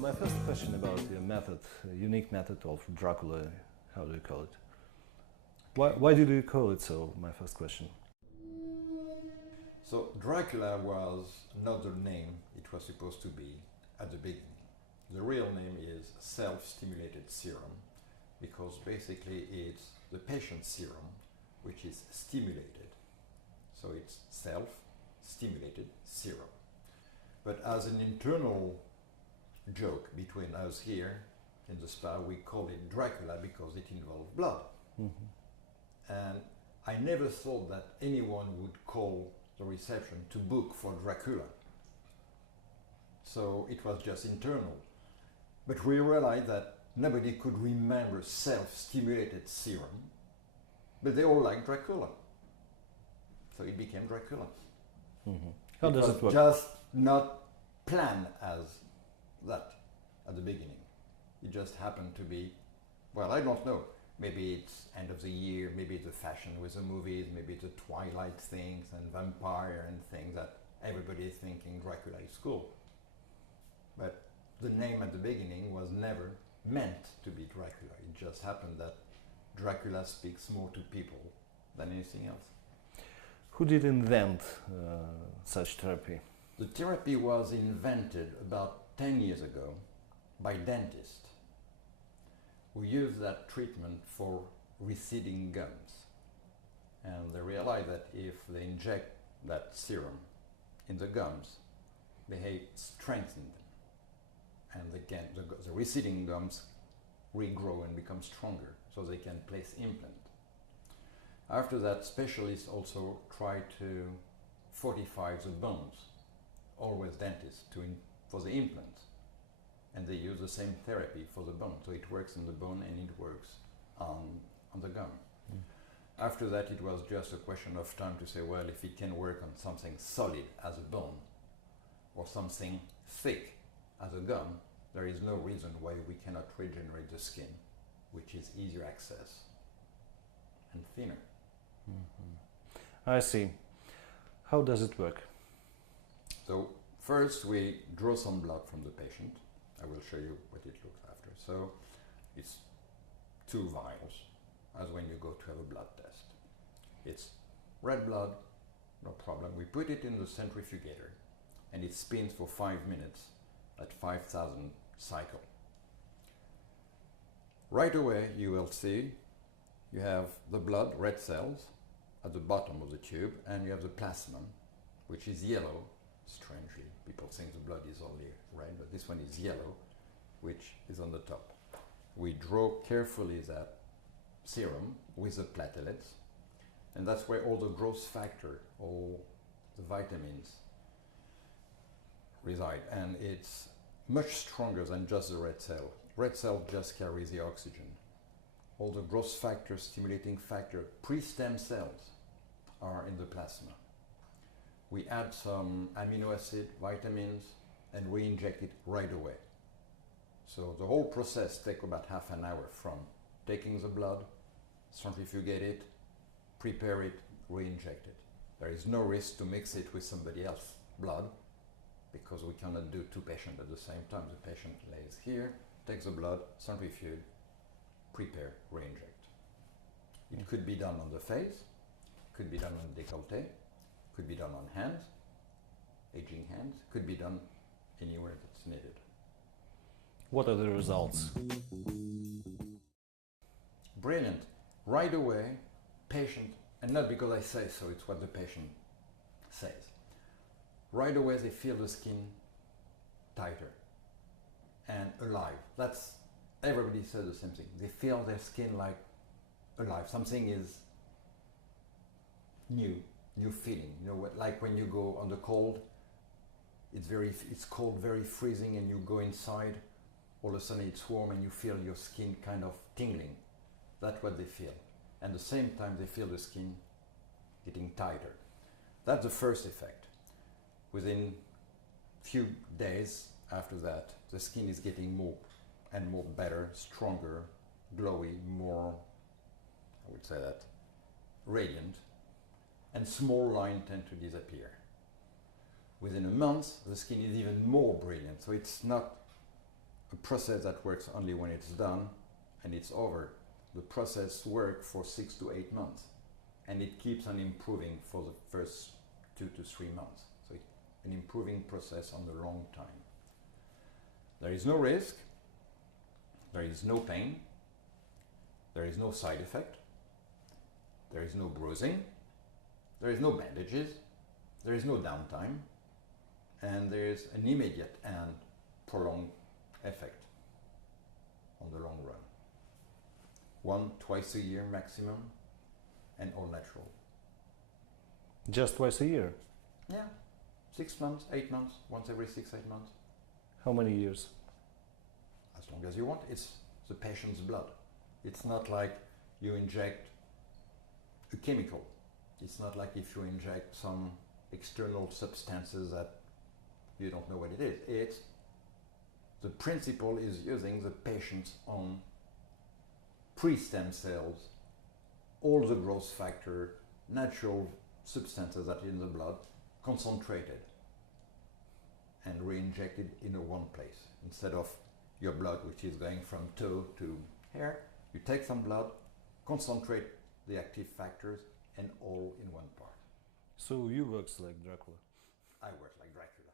my first question about your method, unique method of Dracula, how do you call it? Why did you call it so? My first question. So Dracula was not the name it was supposed to be at the beginning. The real name is self-stimulated serum because basically it's the patient's serum which is stimulated. So it's self-stimulated serum. But as an internal joke between us here in the spa, we call it Dracula because it involved blood. Mm-hmm. And I never thought that anyone would call the reception to book for Dracula. So it was just internal. But we realized that nobody could remember self-stimulated serum, but they all like Dracula. So it became Dracula. Mm-hmm. How does it work? Just not planned as that at the beginning. It just happened to be, well, I don't know. Maybe it's end of the year, maybe it's a fashion with the movies, maybe it's the Twilight things and vampire and things that everybody is thinking Dracula is cool. But the name at the beginning was never meant to be Dracula. It just happened that Dracula speaks more to people than anything else. Who did invent such therapy? The therapy was invented about 10 years ago by dentists who used that treatment for receding gums. And they realized that if they inject that serum in the gums, they strengthen them. And the receding gums regrow and become stronger, so they can place implant. After that, specialists also try to fortify the bones, always dentists, for the implants. And they use the same therapy for the bone. So it works in the bone and it works on the gum. Mm. After that, it was just a question of time to say, well, if it can work on something solid as a bone or something thick as a gum, there is no reason why we cannot regenerate the skin, which is easier access and thinner. Mm-hmm. I see. How does it work? So first we draw some blood from the patient. I will show you what it looks after. So it's 2 vials, as when you go to have a blood test. It's red blood, no problem. We put it in the centrifugator and it spins for 5 minutes at 5,000 cycles. Right away you will see you have the blood, red cells, at the bottom of the tube, and you have the plasma, which is yellow. Strangely, people think the blood is only red, but this one is yellow, which is on the top. We draw carefully that serum with the platelets, and that's where all the growth factor, all the vitamins reside, and it's much stronger than just the red cell. Red cell just carries the oxygen. All the growth factor, stimulating factor, pre-stem cells are in the plasma. We add some amino acid, vitamins, and we inject it right away. So the whole process takes about half an hour from taking the blood, centrifugate it, prepare it, re-inject it. There is no risk to mix it with somebody else's blood because we cannot do 2 patients at the same time. The patient lays here, takes the blood, centrifuge, prepare, re-inject. It could be done on the face, could be done on the décolleté, could be done on hands, aging hands, could be done anywhere that's needed. What are the results? Brilliant. Right away, patient, and not because I say so, it's what the patient says. Right away they feel the skin tighter and alive. That's, everybody says the same thing. They feel their skin like alive. Something is new feeling. You know, like when you go on the cold, it's cold, very freezing, and you go inside, all of a sudden it's warm and you feel your skin kind of tingling. That's what they feel. And at the same time they feel the skin getting tighter. That's the first effect. Within few days after that, the skin is getting more and more better, stronger, glowy, more, I would say that, radiant, and small lines tend to disappear. Within a month, the skin is even more brilliant, so it's not a process that works only when it's done and it's over. The process works for 6 to 8 months, and it keeps on improving for the first 2 to 3 months. So it's an improving process on the long time. There is no risk, there is no pain, there is no side effect, there is no bruising, there is no bandages, there is no downtime, and there is an immediate and prolonged effect on the long run. 1, twice a year maximum, and all natural. Just twice a year? Yeah, 6 months, 8 months, once every 6, 8 months. How many years? As long as you want. It's the patient's blood. It's not like you inject a chemical. It's not like if you inject some external substances that you don't know what it is. It's the principle is using the patient's own pre-stem cells, all the growth factor, natural substances that are in the blood, concentrated and re-injected in a one place. Instead of your blood, which is going from toe to hair, you take some blood, concentrate the active factors, and all in one part. So you works like Dracula? I work like Dracula.